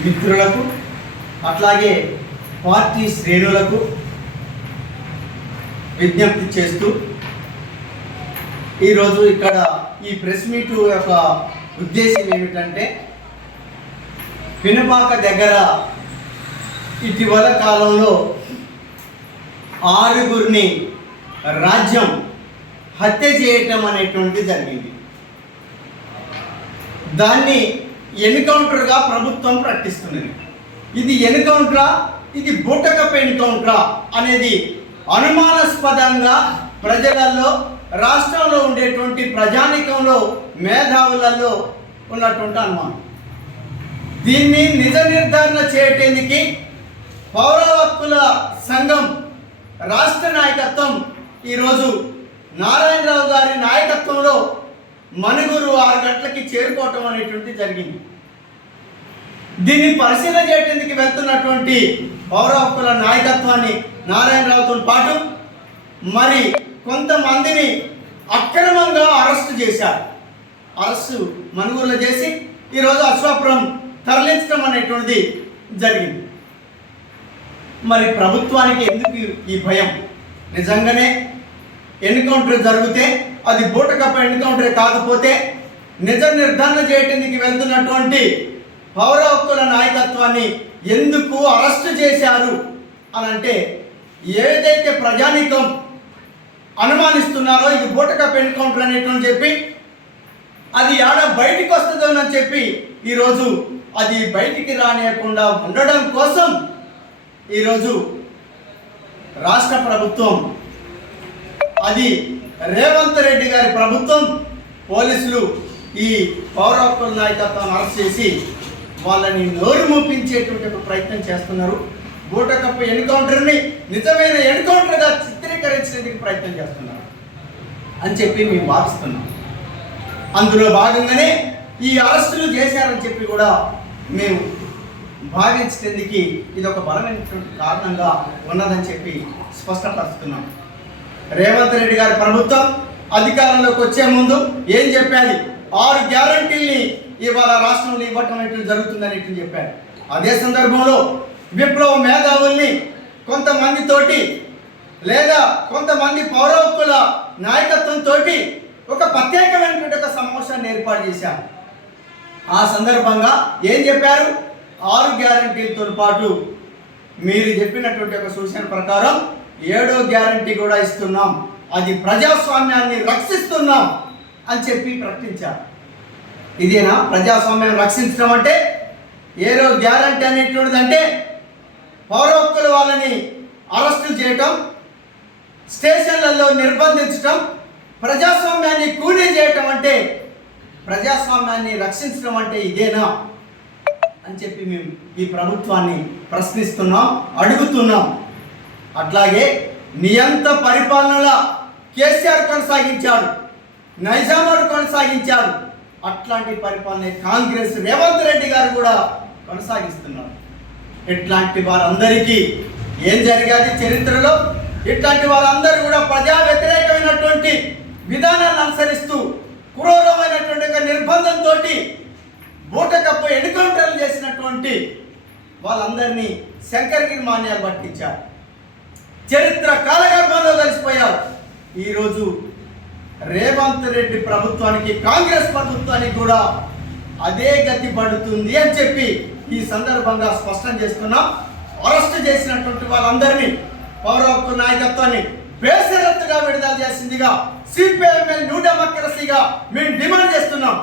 మిత్రులకు అట్లాగే పార్టీ శ్రేణులకు విజ్ఞప్తి చేస్తూ ఈరోజు ఇక్కడ ఈ ప్రెస్ మీట్ యొక్క ఉద్దేశం ఏమిటంటే పినపాక దగ్గర ఇటీవల కాలంలో ఆరుగురిని రాజ్యం హత్య చేయటం అనేటువంటిది జరిగింది. దాన్ని ఎన్కౌంటర్గా ప్రభుత్వం ప్రకటిస్తున్నది. ఇది ఎన్కౌంటరా? ఇది బూటకపు ఎన్కౌంటరా అనేది అనుమానాస్పదంగా ప్రజలలో రాష్ట్రంలో ఉండేటువంటి ప్రజానికంలో మేధావులలో ఉన్నటువంటి అనుమానం. దీన్ని నిజ నిర్ధారణ చేయటానికి పౌర హక్కుల సంఘం రాష్ట్ర నాయకత్వం ఈరోజు నారాయణరావు గారి నాయకత్వంలో మనుగురు ఆరు గంటలకి చేరుకోవటం అనేటువంటి జరిగింది. దీన్ని పరిశీలన చేయడానికి వెళ్తున్నటువంటి పౌర హక్కుల నాయకత్వాన్ని నారాయణరావుతో పాటు మరి కొంతమందిని అక్రమంగా అరెస్టు చేశారు. అరెస్టు మనుగోలు చేసి ఈరోజు అశ్వాపురం తరలించడం అనేటువంటిది జరిగింది. మరి ప్రభుత్వానికి ఎందుకు ఈ భయం? నిజంగానే ఎన్కౌంటర్ జరిగితే అది బూటకప్ప ఎన్కౌంటర్ కాకపోతే నిజ నిర్ధారణ చేయటానికి వెళ్తున్నటువంటి పౌర హక్కుల నాయకత్వాన్ని ఎందుకు అరెస్ట్ చేశారు అని అంటే ఏదైతే ప్రజానీకం అనుమానిస్తున్నారో ఇది బూటకప్ప ఎన్కౌంటర్ అనేటువంటి చెప్పి అది ఆడ బయటికి వస్తుందని చెప్పి ఈరోజు అది బయటికి రానియకుండా ఉండడం కోసం ఈరోజు రాష్ట్ర ప్రభుత్వం అది రేవంత్ రెడ్డి గారి ప్రభుత్వం పోలీసులు ఈ పౌర హక్కుల నాయకత్వాన్ని అరెస్ట్ చేసి వాళ్ళని నోరు మూపించేటువంటి ఒక ప్రయత్నం చేస్తున్నారు. బూటకప్పు ఎన్కౌంటర్ని నిజమైన ఎన్కౌంటర్గా చిత్రీకరించేందుకు ప్రయత్నం చేస్తున్నారు. అని చెప్పి మేము భావిస్తున్నాం. అందులో భాగంగానే ఈ అరెస్టులు చేశారని చెప్పి కూడా మేము భావించేందుకు ఇది ఒక బలమైనటువంటి కారణంగా ఉన్నదని చెప్పి స్పష్టపరుస్తున్నాం. రేవంత్ రెడ్డి గారి ప్రభుత్వం అధికారంలోకి వచ్చే ముందు ఏం చెప్పాలి ఆరు గ్యారంటీల్ని ఇవాళ రాష్ట్రంలో ఇవ్వటం అనేటువంటి జరుగుతుందని చెప్పారు. అదే సందర్భంలో విప్లవ మేధావుల్ని కొంతమందితోటి లేదా కొంతమంది పౌరహక్కుల నాయకత్వంతో ఒక ప్రత్యేకమైనటువంటి ఒక సమావేశాన్ని ఏర్పాటు చేశారు. ఆ సందర్భంగా ఏం చెప్పారు? ఆరు గ్యారంటీలతో పాటు మీరు చెప్పినటువంటి ఒక సూచన ప్రకారం ఏడో గ్యారంటీ కూడా ఇస్తున్నాం. అది ప్రజాస్వామ్యాన్ని రక్షిస్తున్నాం అని చెప్పి ప్రకటించారు. ఇదేనా? ప్రజాస్వామ్యం రక్షించడం అంటే ఏడో గ్యారంటీ అనేటువంటిది అంటే వాళ్ళని అరెస్టు చేయటం స్టేషన్లలో నిర్బంధించటం ప్రజాస్వామ్యాన్ని కూలీ చేయటం అంటే ప్రజాస్వామ్యాన్ని రక్షించడం అంటే ఇదేనా? అని చెప్పి మేము ఈ ప్రభుత్వాన్ని ప్రశ్నిస్తున్నాం అడుగుతున్నాం. అట్లాగే నియంత పరిపాలనల కేసీఆర్ కొనసాగించాడు నైజామాడు కొనసాగించాడు. అట్లాంటి పరిపాలన కాంగ్రెస్ రేవంత్ రెడ్డి గారు కూడా కొనసాగిస్తున్నారు. ఇట్లాంటి వారందరికీ ఏం జరిగేది చరిత్రలో? ఇట్లాంటి వారందరూ కూడా ప్రజా వ్యతిరేకమైనటువంటి విధానాన్ని అనుసరిస్తూ క్రూరమైనటువంటి ఒక నిర్బంధంతో బూటకప్పు ఎన్కౌంటర్లు చేసినటువంటి వాళ్ళందరినీ శంకర్గిరి మాన్యాలు పట్టించారు. చరిత్ర కాలగర్భంలో కలిసిపోయారు ఈరోజు రేవంత్ రెడ్డి ప్రభుత్వానికి కాంగ్రెస్ ప్రభుత్వానికి కూడా అదే గతి పడుతుంది అని చెప్పి ఈ సందర్భంగా స్పష్టం చేస్తున్నాం. అరెస్ట్ చేసినటువంటి వాళ్ళందరినీ పౌర హక్కు నాయకత్వాన్ని బేసరత్తుగా విడుదల చేసిందిగా సిపిఐఎంఎల్ న్యూ డెమోక్రసీగా మేము డిమాండ్ చేస్తున్నాం.